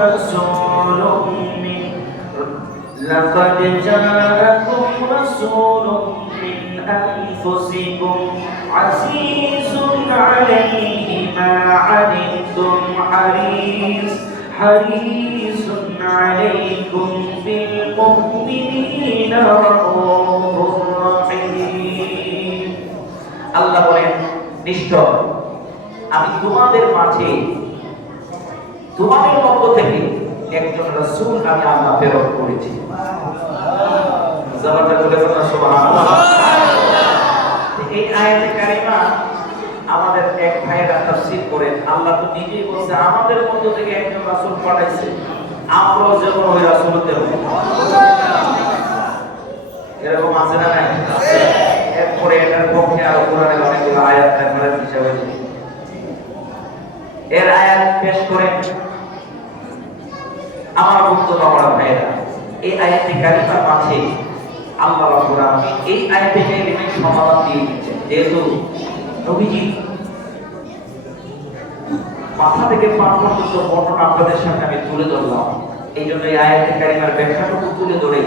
رسول من لقد جاءكم رسول من أنفسكم عزيز عليه ما عنتم حريص حريص عليكم بالمؤمنين رؤوف رحيم আল্লাহ বলেন নিশ্চয় আমি তোমাদের মাঝে তোমাদের মধ্য থেকে একজন রাসূল আমি আল্লাহ প্রেরণ করেছি। এই কারিমা আমাদের এক তাফসীর করেন। আল্লাহ তো নিজেই বলছে, আমাদের মধ্য থেকে একজন রাসূল পাঠাইছে। আমরাও যেমন ওই রাসূলের এরকম আছে না নাই? এরপরে এটার পক্ষে আরও কোরআনে অনেকগুলো আয়াত হিসেবে। এর আয়াত পেশ করেন। আমার বক্তব্য আমার ভাইয়েরা এই আয়াতে কারিমার মাঝে আল্লাহ রাব্বুল আলামিন এই আয়াতে কারিমার সমাধান দিয়ে দিচ্ছেন যেহেতু নবীজি মাথা থেকে পা পর্যন্ত বর্ণনা আপনাদের সামনে আমি তুলে ধরলাম। এই জন্য এই আয়াতে কারিমার ব্যাখ্যাটুকু তুলে ধরে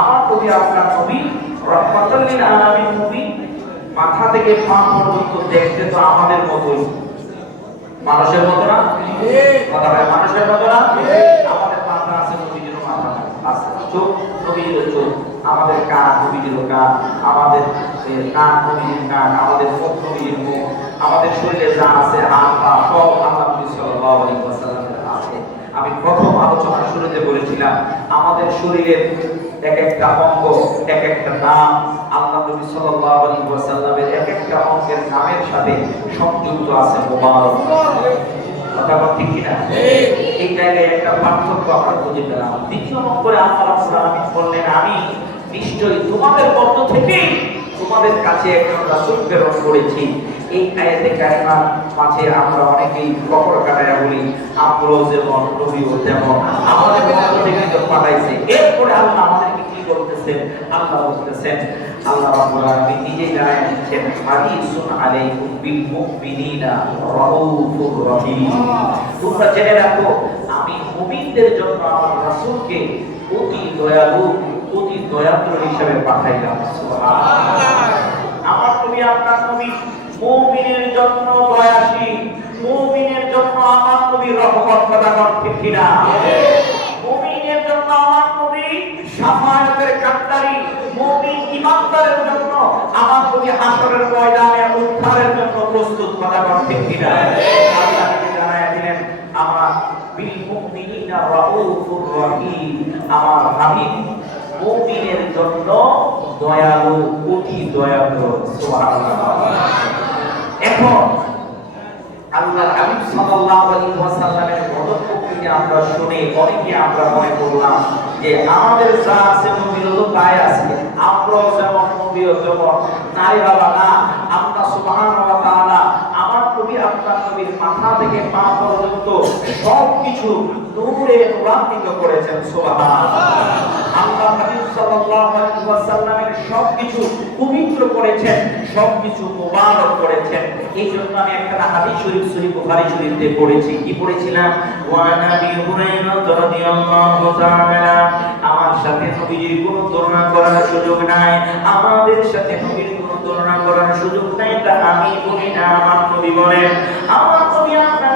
আমার কবি আপনার নবী রহমাতুল্লিল আলামিন নবী মাথা থেকে পা পর্যন্ত দেখতে তো আমাদের মতোই। মানুষের মতো না? কথা মানুষের মতো না আমাদের মাথা আছে নবীজিরও মাথা আছে আমাদের কান নবীজির কান। আমাদের কান নবীজির কান। আমাদের মুখ নবীজির মুখ। আমাদের শরীরে যা আছে, হাত সব আল্লাহ নবী সাল্লাল্লাহু আলাইহি ওয়াসাল্লামের আছে আমি প্রথম আলোচনার শুরুতে বলেছিলাম, আমাদের শরীরের এক একটা অঙ্গ, এক একটা নাম আল্লাহ নবী সাল্লাল্লাহু আলাইহি ওয়াসাল্লামের এক একটা অঙ্গের নামের সাথে সংযুক্ত আছে, মোবারক। কথা বল কিনা? এই জায়গায় একটা পার্থক্য আমরা খুঁজে পেলাম। দ্বিতীয় নম্বরে আল্লাহ রাব্বুল বললেন আমি নিশ্চয়ই তোমাদের মধ্য থেকেই তোমাদের কাছে একজন রাসূল প্রেরণ করেছি। এই আয়াতে কারিমা মাঝে আমরা অনেকেই কপর কাটায়া বলি আমরাও যেমন নবীও তেমন আমাদের মধ্য থেকে পাঠাইছে এরপরে আল্লাহ আমাদেরকে বলতেছেন আল্লাহ বলতেছেন আল্লাহ রাব্বুল আলামিন নিজেই জানায় দিচ্ছেন হাদিসুন আলাইকুম বিল মুমিনিনা রাউফুর রহিম। তোমরা জেনে রাখো আমি মুমিনদের জন্য আমার রাসূলকে অতি দয়ালু অতি দয়াদ্র হিসেবে পাঠাইলাম সুবহানাল্লাহ। আমার নবী আপনার নবী মুমিনের জন্য দয়াশীল মুমিনের জন্য আমার নবী রহমত কথা ঠিক কিনা মুমিনের জন্য আমার নবী সাফায়াতের কান্তারি মুমিন ইমানদারের জন্য আমার নবী হাসরের ময়দানে উদ্ধারের জন্য প্রস্তুত কথা কর ঠিক কিনা আল্লাহ নিজে জানায়া দিলেন আমার বিল মুমিনিনা রাউফুর রহিম আমার হাবিব মুমিনের জন্য দয়ালু, অতি দয়ালু এখন আল্লাহ হাবিব সাল্লাল্লাহু আলাইহি ওয়াসাল্লামের পদক্ষেপে আমরা শুনে অনেকে আমরা মনে করলাম যে আমাদের যা আছে নবীর তো তাই আছে। আমরাও যেমন নবীও যেমন নারী বাবা না, আমরা আমার নবী নবীর মাথা থেকে পা পর্যন্ত সবকিছু নূরে নূরান্বিত করেছেন সুবহানাল্লাহ। আল্লাহ ওয়াসাল্লামের সবকিছু পবিত্র করেছেন, সবকিছু মোবারক করেছেন। এই জন্য আমি একটা হাদিস শরীফ শরীফ বুখারী শরীফে পড়েছি। কি পড়েছিলাম? আমার সাথে নবীজির কোনো তুলনা করার সুযোগ নাই। আমাদের সাথে নবীর কোনো তুলনা করার সুযোগ নাই। তা আমি বলি না, আমার নবী বলেন, আমার নবী আপনার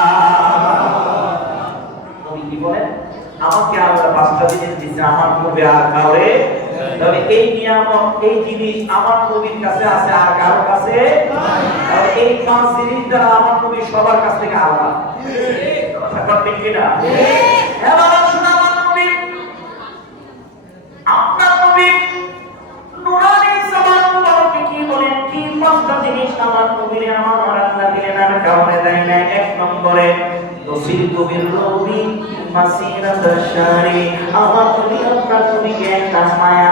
আমাকে আল্লাহ পাঁচটা জিনিস দিচ্ছে আমার পূর্বে আর কাউরে। তবে এই নিয়ামত এই জিনিস আমার নবীর কাছে আছে আর কারও কাছে তাহলে এই পাঁচ জিনিস দ্বারা আমার নবী সবার কাছ থেকে আলাদা। কথা কন ঠিক কিনা? এবার জিদ্দ বিল মাসিরাত শারি আমার তুমি আপনার তুমি এক মায়া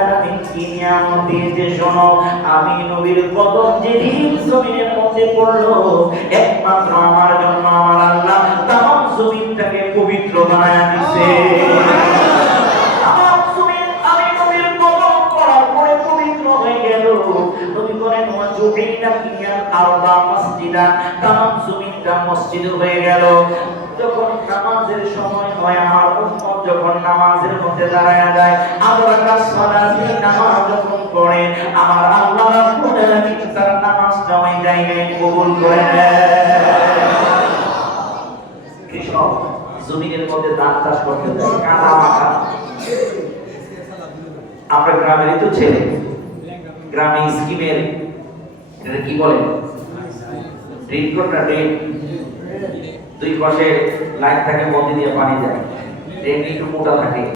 নিয়ামত দিয়েছে শোনো, আমি নবীর কদম যেদিন জমিনের মধ্যে পড়ল, একমাত্র আমার জন্য আমার আল্লাহ তাম জমিনটাকে পবিত্র বানায় দিছে। মসজিদ হয়ে গেল। যখন নামাজের সময় হয়, আমার উম্মত যখন নামাজের মধ্যে দাঁড়ায় যায় কাজ সালাতে নামাজ যখন পড়ে, আমার আল্লাহ রাব্বুল তার নামাজটা ওই জায়গায় কবুল করে কৃষক, জমিনের মধ্যে ধান চাষ করতে আমরা গ্রামেরই তো ছেলে। গ্রামে স্কিমের এটা কি বলে? রেড কোনটা রেড দুই পাশে লাইন থাকে মধ্যে দিয়ে পানি যায়। ট্রেন একটু মোটা থাকে।